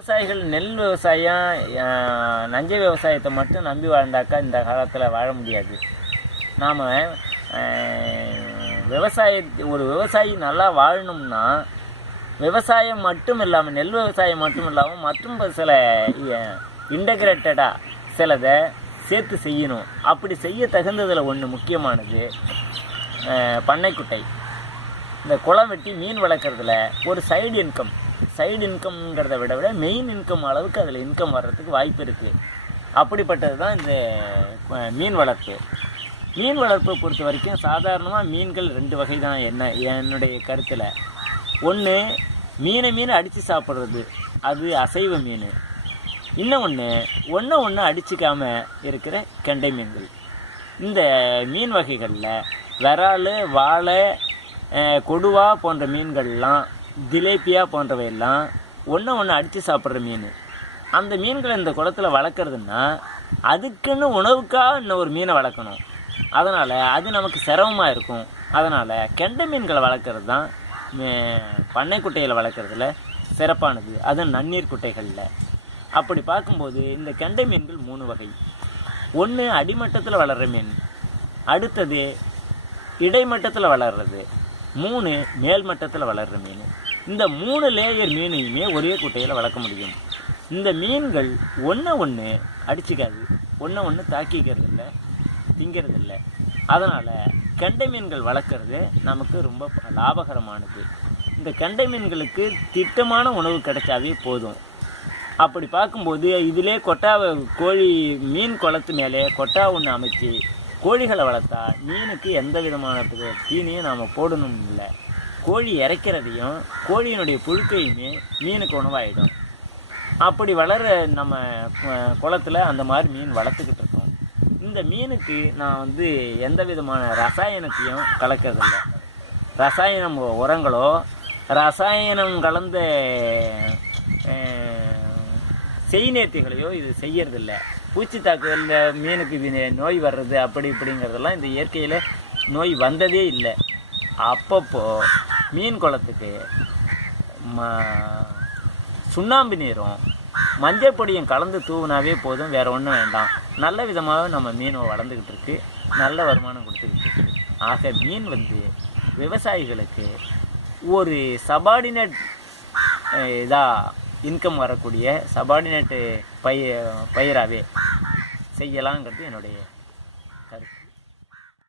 விவசாயிகள் நெல் விவசாயம் நஞ்சை விவசாயத்தை மட்டும் நம்பி வாழ்ந்தாக்கா இந்த காலத்தில் வாழ முடியாது. நாம் விவசாய ஒரு விவசாயி நல்லா வாழணும்னா விவசாயம் மட்டும் இல்லாமல் நெல் விவசாயம் மட்டும் இல்லாமல் மற்றும் சில இன்டகிரேட்டடாக சிலதை சேர்த்து செய்யணும். அப்படி செய்ய தகுந்ததில் ஒன்று முக்கியமானது பண்ணைக்குட்டை. இந்த குளம் வெட்டி மீன் வளர்க்குறதுல ஒரு சைடு இன்கம் சைடு இன்கம்ங்கிறத விட விட மெயின் இன்கம் அளவுக்கு அதில் இன்கம் வர்றதுக்கு வாய்ப்பு இருக்குது அப்படிப்பட்டது தான் இந்த மீன் வளர்ப்பு. மீன் வளர்ப்பை பொறுத்த வரைக்கும் சாதாரணமாக மீன்கள் ரெண்டு வகை தான் என்ன என்னுடைய கருத்தில். ஒன்று மீனை மீன் அடித்து சாப்பிட்றது. அது அசைவ மீன். இன்னும் ஒன்று ஒன்று ஒன்று அடிச்சிக்காம இருக்கிற கெண்டை மீன்கள். இந்த மீன் வகைகளில் விரால் வாழை கொடுவா போன்ற மீன்கள்லாம் ஜிலேபியா போன்றவையெல்லாம் ஒன்று ஒன்று அடித்து சாப்பிட்ற மீன். அந்த மீன்களை இந்த குளத்தில் வளர்க்குறதுன்னா அதுக்குன்னு உணவுக்காக இன்னொரு மீனை வளர்க்கணும். அதனால் அது நமக்கு சிரமமாக இருக்கும். அதனால் கெண்டை மீன்களை வளர்க்குறது தான் பண்ணை குட்டையில் வளர்க்குறதுல சிறப்பானது. அதுவும் நன்னீர் குட்டைகளில். அப்படி பார்க்கும்போது இந்த கெண்டை மீன்கள் மூணு வகை. ஒன்று அடிமட்டத்தில் வளர்கிற மீன். அடுத்தது இடைமட்டத்தில் வளர்றது. மூணு மேல் மட்டத்தில் வளர்கிற மீன். இந்த மூணு லேயர் மீனையுமே ஒரே குட்டையில் வளர்க்க முடியும். இந்த மீன்கள் ஒன்று ஒன்று அடிச்சுக்காது. ஒன்று ஒன்று தாக்கிக்கிறது இல்லை திங்கிறது இல்லை அதனால் கெண்டை மீன்கள் வளர்க்குறது நமக்கு ரொம்ப லாபகரமானது. இந்த கெண்டை மீன்களுக்கு திட்டமான உணவு கிடைச்சாவே போதும். அப்படி பார்க்கும்போது இதிலே கொட்டா கோழி மீன் குளத்து மேலே கொட்டா ஒன்று அமைச்சு கோழிகளை வளர்த்தா மீனுக்கு எந்த விதமான தீனியும் நாம் போடணும் இல்லை. கோழி இறைக்கிறதையும் கோழியினுடைய புழுக்கையுமே மீனுக்கு உணவாயிடும். அப்படி வளர நம்ம குளத்தில் குளத்துல அந்த மாதிரி மீன் வளர்த்துக்கிட்டு இருக்கோம். இந்த மீனுக்கு நான் வந்து எந்த விதமான ரசாயனத்தையும் கலக்கிறதில்ல. ரசாயனம் உரங்களோ ரசாயனம் கலந்த செய்நேர்த்திகளையோ இது செய்யறதில்ல. பூச்சி தாக்குதலில் மீனுக்கு இது நோய் வர்றது அப்படி இப்படிங்கிறதெல்லாம் இந்த இயற்கையில் நோய் வந்ததே இல்லை. அப்பப்போ மீன் குளத்துக்கு ம சுண்ணாம்பு நீரும் மஞ்சள் பொடியும் கலந்து தூவினாவே போதும் வேற ஒன்றும் வேண்டாம். நல்ல விதமாக நம்ம மீன் வளர்ந்துக்கிட்டு இருக்கு. நல்ல வருமானம் கொடுத்துக்கிட்டு இருக்கு. ஆக மீன் வந்து விவசாயிகளுக்கு ஒரு சபார்டினேட் இதாக இன்கம் வரக்கூடிய சபார்டினேட்டு பய பயிராகவே செய்யலாங்கிறது என்னுடைய கருத்து.